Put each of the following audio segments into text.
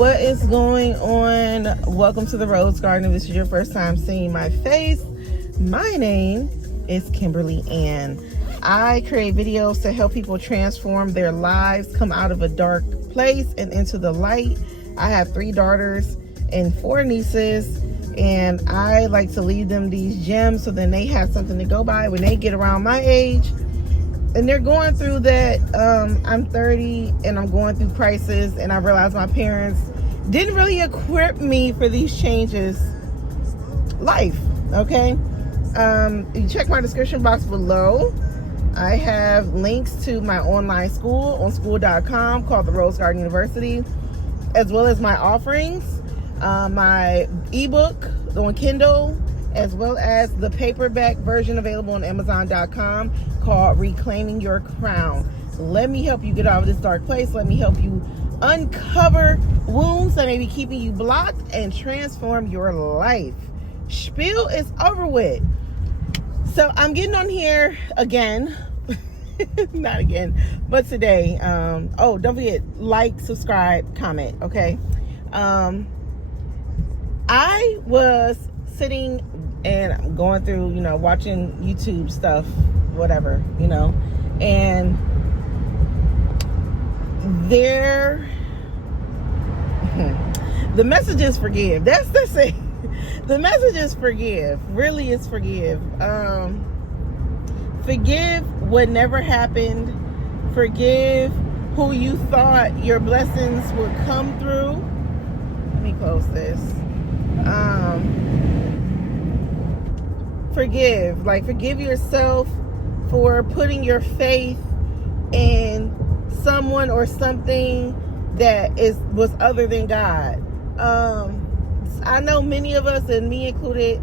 What is going on? Welcome to the Rose Garden. If this is your first time seeing my face, my name is Kimberly Ann. I create videos to help people transform their lives, come out of a dark place and into the light. I have 3 daughters and 4 nieces, and I like to leave them these gems so then they have something to go by when they get around my age. And they're going through that, I'm 30 and I'm going through crisis, and I realized my parents didn't really equip me for these changes. Life, okay? You check my description box below. I have links to my online school on school.com called the Rose Garden University, as well as my offerings, my ebook on Kindle, as well as the paperback version available on Amazon.com called Reclaiming Your Crown. Let me help you get out of this dark place. Let me help you uncover wounds that may be keeping you blocked and transform your life. Spiel is over with. So I'm getting on here again. Not again, but today. Don't forget, like, subscribe, comment, okay? I was sitting and I'm going through, watching YouTube stuff, whatever, and the message is forgive. That's it. The message is forgive. Really is forgive. Forgive what never happened. Forgive who you thought your blessings would come through. Let me close this. Forgive yourself for putting your faith in someone or something that was other than God. I know many of us, and me included,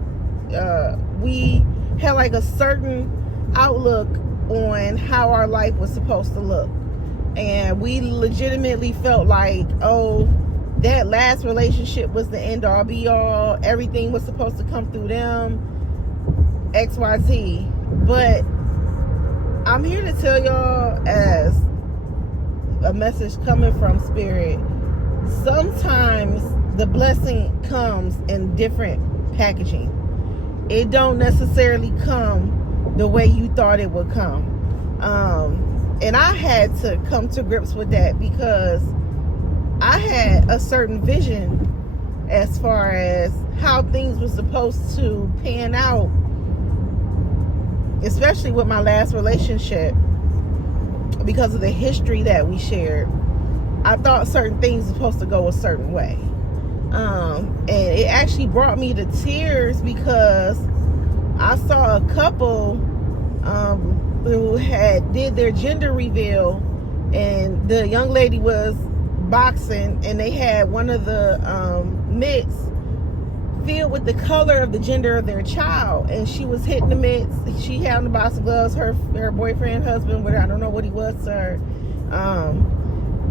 we had like a certain outlook on how our life was supposed to look, and we legitimately felt like, that last relationship was the end all be all, everything was supposed to come through them, XYZ. But I'm here to tell y'all, as a message coming from Spirit, sometimes the blessing comes in different packaging. It don't necessarily come the way you thought it would come. And I had to come to grips with that, because I had a certain vision as far as how things were supposed to pan out, especially with my last relationship, because of the history that we shared. I thought certain things were supposed to go a certain way. And it actually brought me to tears, because I saw a couple who did their gender reveal, and the young lady was boxing, and they had one of the mitts filled with the color of the gender of their child, and she was hitting the mitts. She had on the boxing gloves. Her boyfriend, husband, whatever, I don't know what he was to her,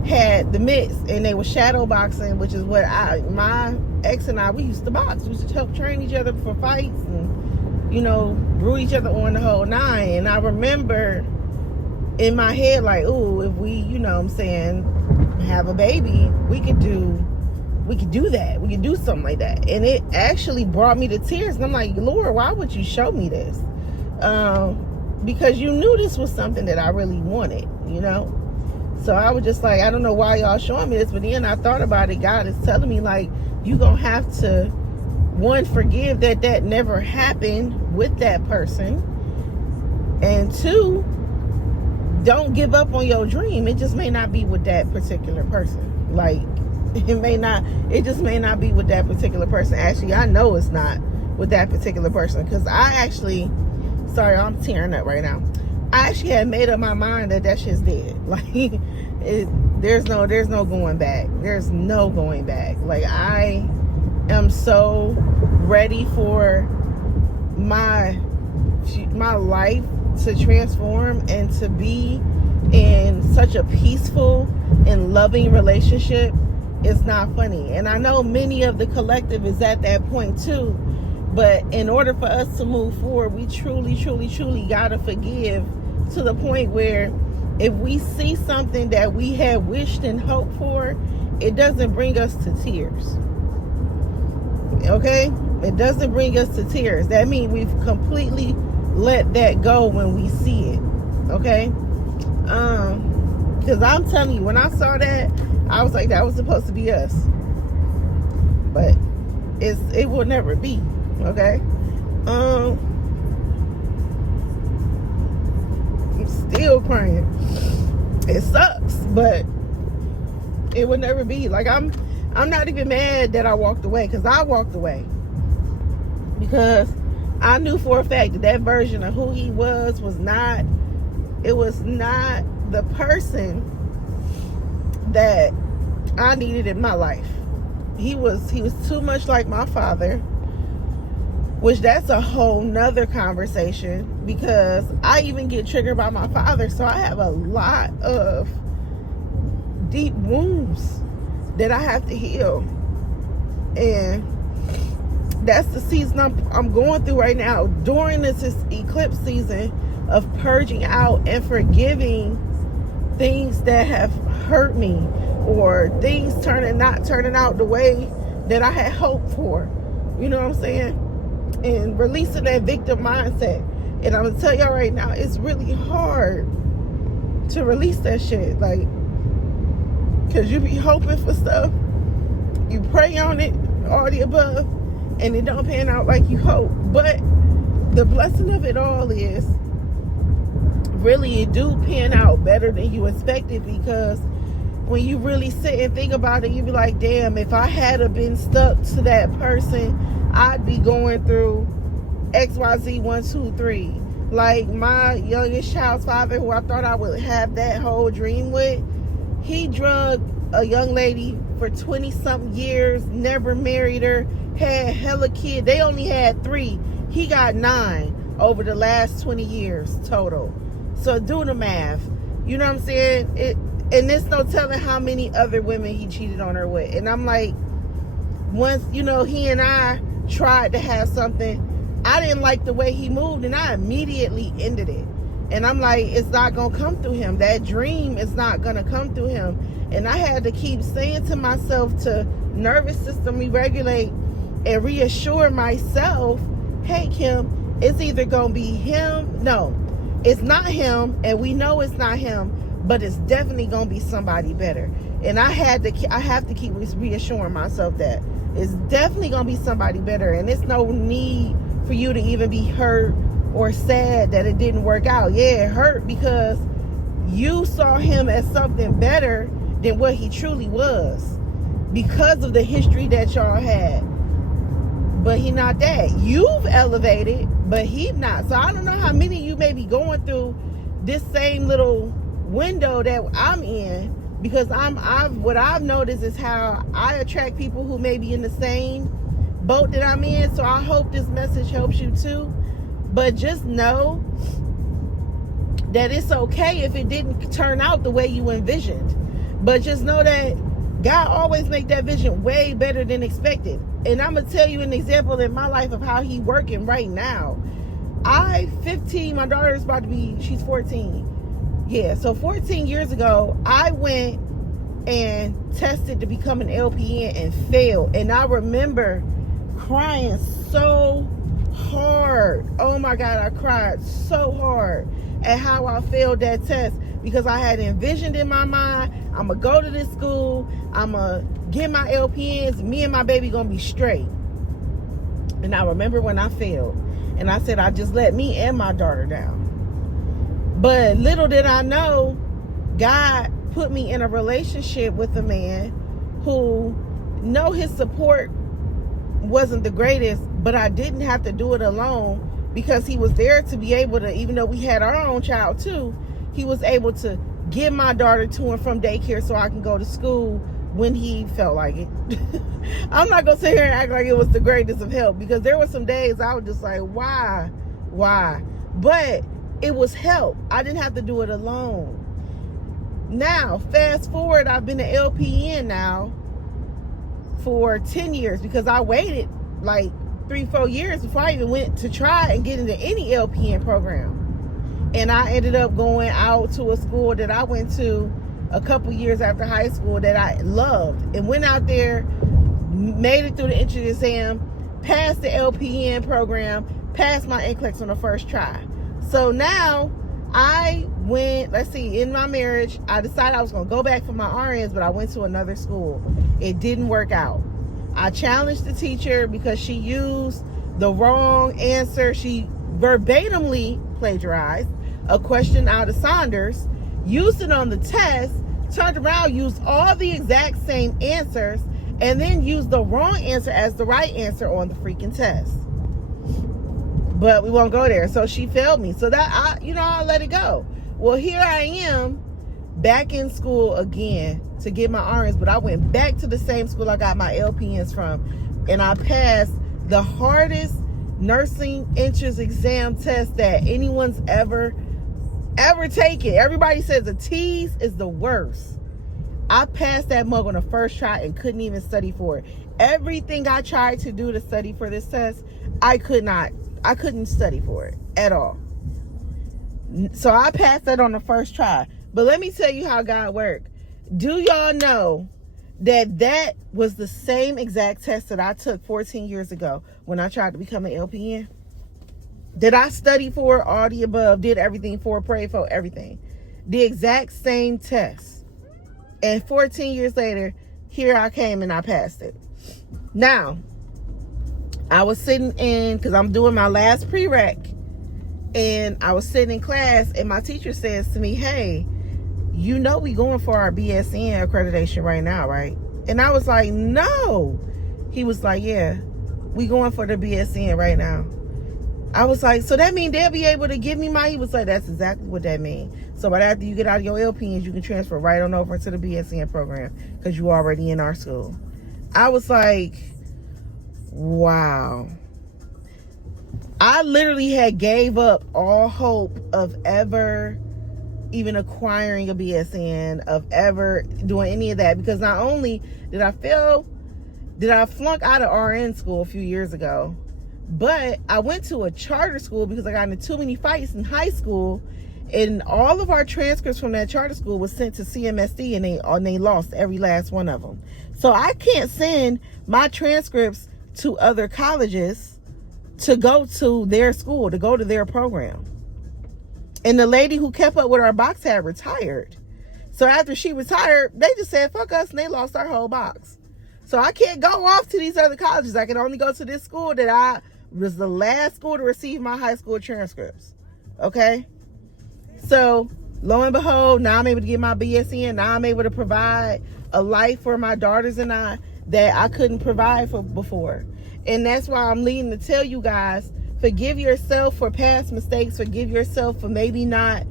had the mitts, and they were shadow boxing, which is what my ex and I, we used to box. We used to help train each other for fights, and root each other on the whole 9. And I remember in my head, like, ooh, if we, have a baby, we could do that. We could do something like that. And it actually brought me to tears. And I'm like, Lord, why would you show me this? Because you knew this was something that I really wanted, So I was just like, I don't know why y'all showing me this. But then I thought about it. God is telling me, like, you gonna have to, 1, forgive that never happened with that person, and 2, don't give up on your dream. It just may not be with that particular person. Like, it just may not be with that particular person. Actually, I know it's not with that particular person, because sorry, I'm tearing up right now. I actually had made up my mind that shit's dead. Like, there's no going back. There's no going back. Like, I am so ready for my life to transform and to be in such a peaceful and loving relationship. It's not funny. And I know many of the collective is at that point too. But in order for us to move forward, we truly gotta forgive, to the point where if we see something that we had wished and hoped for it doesn't bring us to tears. Okay? It doesn't bring us to tears. That means we've completely let that go when we see it. Okay? Because I'm telling you, when I saw that, I was like, that was supposed to be us. But it will never be. Okay? I'm still crying. It sucks, but it would never be. Like, I'm not even mad that I walked away, because I walked away because I knew for a fact that that version of who he was not the person that I needed in my life. He was too much like my father, which that's a whole nother conversation, because I even get triggered by my father. So I have a lot of deep wounds that I have to heal. And that's the season I'm going through right now, during this eclipse season, of purging out and forgiving things that have hurt me, or things not turning out the way that I had hoped for. You know what I'm saying? And releasing that victim mindset. And I'm gonna tell y'all right now, it's really hard to release that shit. Like, because you be hoping for stuff, you pray on it, all the above, and it don't pan out like you hope. But the blessing of it all is, really, it do pan out better than you expected, because when you really sit and think about it, you be like, damn, if I had been stuck to that person, I'd be going through XYZ 1, 2, 3. Like, my youngest child's father, who I thought I would have that whole dream with, he drugged a young lady for 20-something years, never married her, had hella kids. They only had 3. He got 9 over the last 20 years total. So do the math. You know what I'm saying? And there's no telling how many other women he cheated on her with. And I'm like, once, he and I tried to have something, I didn't like the way he moved, and I immediately ended it. And I'm like, it's not going to come through him. That dream is not going to come through him. And I had to keep saying to myself, to nervous system re-regulate and reassure myself, hey, Kim, it's either going to be him. No, it's not him. And we know it's not him, but it's definitely going to be somebody better. And I have to keep reassuring myself that it's definitely going to be somebody better. And it's no need for you to even be hurt or sad that it didn't work out. Yeah, it hurt because you saw him as something better than what he truly was, because of the history that y'all had. But he not that. You've elevated, but he not. So I don't know how many of you may be going through this same little window that I'm in, because what I've noticed is how I attract people who may be in the same boat that I'm in. So I hope this message helps you too. But just know that it's okay if it didn't turn out the way you envisioned. But just know that God always make that vision way better than expected. And I'm going to tell you an example in my life of how he working right now. 15, my daughter is about to be, she's 14. Yeah, so 14 years ago, I went and tested to become an LPN and failed. And I remember crying so hard. Oh my God, I cried so hard at how I failed that test, because I had envisioned in my mind, I'm going to go to this school, I'm going to get my LPNs, me and my baby going to be straight. And I remember when I failed, and I said, I just let me and my daughter down. But little did I know, God put me in a relationship with a man who, his support wasn't the greatest, but I didn't have to do it alone, because he was there to be able to, even though we had our own child too, he was able to get my daughter to and from daycare so I can go to school when he felt like it. I'm not going to sit here and act like it was the greatest of help, because there were some days I was just like, why? But it was help. I didn't have to do it alone. Now, fast forward, I've been an LPN now for 10 years, because I waited like 3-4 years before I even went to try and get into any LPN program. And I ended up going out to a school that I went to a couple years after high school that I loved, and went out there, made it through the entrance exam, passed the LPN program, passed my NCLEX on the first try. So now I went, in my marriage, I decided I was going to go back for my RNs, but I went to another school. It didn't work out. I challenged the teacher because she used the wrong answer. She verbatimly plagiarized a question out of Saunders, used it on the test, turned around, used all the exact same answers, and then used the wrong answer as the right answer on the freaking test. But we won't go there. So she failed me. So that I let it go. Well, here I am back in school again to get my RNs, but I went back to the same school I got my LPNs from, and I passed the hardest nursing entrance exam test that anyone's ever taken. Everybody says the T's is the worst. I passed that mug on the first try and couldn't even study for it. Everything I tried to do to study for this test, I couldn't study for it at all. So I passed that on the first try. But let me tell you how God worked. Do y'all know that was the same exact test that I took 14 years ago when I tried to become an LPN? Did I study for it, all the above, did everything for it, prayed for everything? The exact same test. And 14 years later, here I came and I passed it. Now, I was sitting in, because I'm doing my last prereq, and I was sitting in class, and my teacher says to me, hey, you know we going for our BSN accreditation right now, right? And I was like, no. He was like, yeah, we going for the BSN right now. I was like, so that means they'll be able to give me my, he was like, that's exactly what that means. So right after you get out of your LPNs, you can transfer right on over to the BSN program because you already in our school. I was like, wow. I literally had gave up all hope of ever even acquiring a BSN, of ever doing any of that, because not only did I flunk out of RN school a few years ago, but I went to a charter school because I got into too many fights in high school, and all of our transcripts from that charter school was sent to CMSD, and they lost every last one of them. So I can't send my transcripts to other colleges to go to their school, to go to their program. And the lady who kept up with our box had retired. So after she retired, they just said, fuck us, and they lost our whole box. So I can't go off to these other colleges. I can only go to this school that I was the last school to receive my high school transcripts. Okay? So, lo and behold, now I'm able to get my BSN. Now I'm able to provide a life for my daughters and I that I couldn't provide for before. And that's why I'm leading to tell you guys, forgive yourself for past mistakes. Forgive yourself for maybe not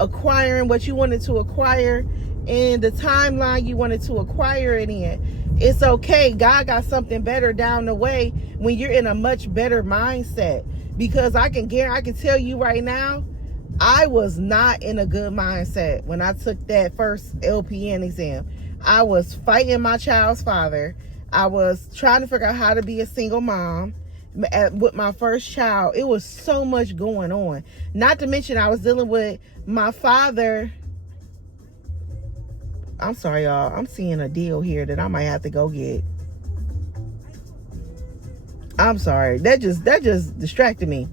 acquiring what you wanted to acquire in the timeline you wanted to acquire it in. It's okay. God got something better down the way when you're in a much better mindset. Because I can tell you right now, I was not in a good mindset when I took that first LPN exam. I was fighting my child's father. I was trying to figure out how to be a single mom with my first child. It was so much going on. Not to mention I was dealing with my father. I'm sorry, y'all. I'm seeing a deal here that I might have to go get. I'm sorry. That just distracted me.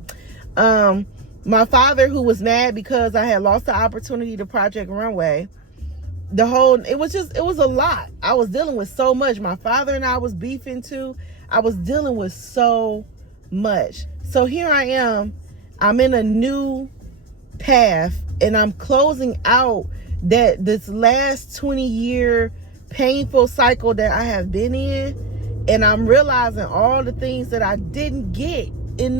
My father, who was mad because I had lost the opportunity to Project Runway. It was a lot. I was dealing with so much. My father and I was beefing too. I was dealing with so much. So here I am. I'm in a new path, and I'm closing out this last 20-year painful cycle that I have been in, and I'm realizing all the things that I didn't get in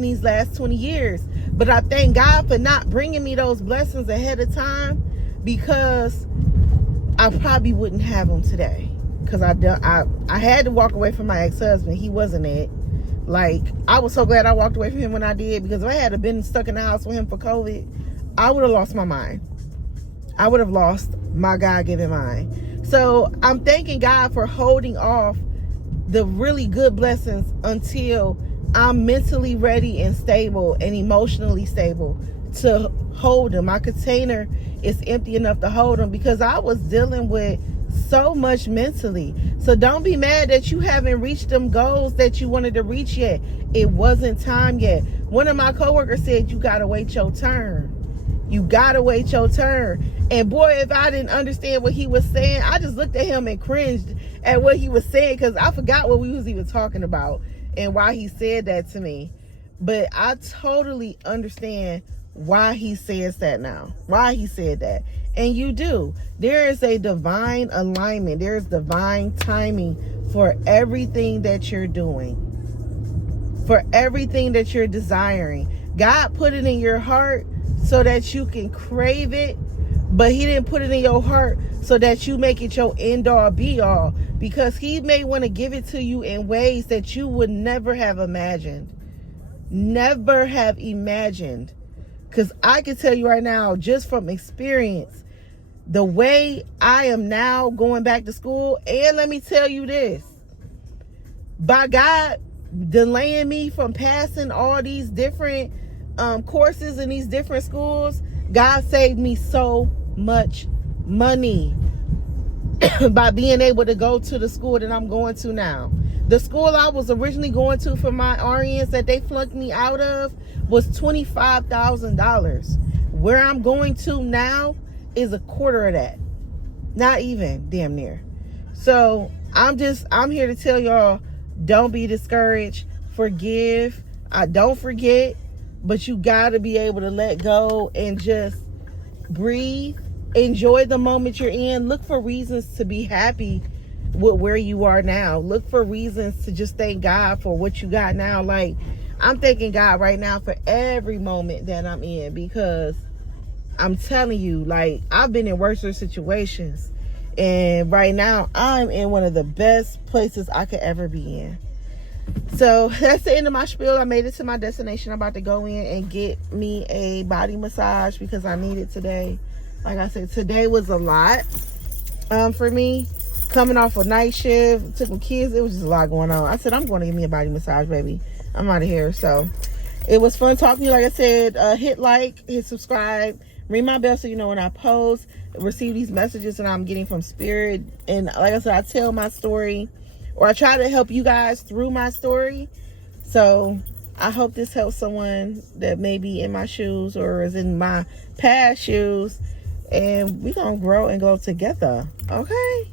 these last 20 years. But I thank God for not bringing me those blessings ahead of time, because I probably wouldn't have them today. Because I had to walk away from my ex-husband. He wasn't it. Like, I was so glad I walked away from him when I did, because if I had been stuck in the house with him for COVID, I would have lost my mind. I would have lost my God-given mind. So I'm thanking God for holding off the really good blessings until I'm mentally ready and stable and emotionally stable to hold them. My container is empty enough to hold them, because I was dealing with so much mentally. So don't be mad that you haven't reached them goals that you wanted to reach yet. It wasn't time yet. One of my coworkers said, you gotta wait your turn. You gotta wait your turn. And boy, if I didn't understand what he was saying, I just looked at him and cringed at what he was saying, because I forgot what we was even talking about and why he said that to me. But I totally understand why he says that now, why he said that. And you do. There is a divine alignment. There is divine timing for everything that you're doing, for everything that you're desiring. God put it in your heart so that you can crave it, but he didn't put it in your heart so that you make it your end all be all, because he may want to give it to you in ways that you would never have imagined. Never have imagined. Because I can tell you right now, just from experience, the way I am now going back to school, and let me tell you this, by God delaying me from passing all these different courses in these different schools, God saved me so much money by being able to go to the school that I'm going to now. The school I was originally going to for my RNs that they flunked me out of was $25,000. Where I'm going to now is a quarter of that. Not even, damn near. So I'm here to tell y'all, don't be discouraged. Forgive. Don't forget, but you gotta be able to let go and just breathe. Enjoy the moment you're in. Look for reasons to be happy with where you are now. Look for reasons to just thank God for what you got now. Like, I'm thanking God right now for every moment that I'm in, because I'm telling you, like, I've been in worse situations, and right now I'm in one of the best places I could ever be in. So that's the end of my spiel. I made it to my destination. I'm about to go in and get me a body massage because I need it today. Like I said, today was a lot for me. Coming off a night shift, took my kids, it was just a lot going on. I said, I'm going to give me a body massage, baby. I'm out of here. So it was fun talking to you. Like I said, hit like, hit subscribe, ring my bell so you know when I post, receive these messages that I'm getting from Spirit. And like I said, I tell my story, or I try to help you guys through my story. So I hope this helps someone that may be in my shoes or is in my past shoes. And we're going to grow and go together. Okay?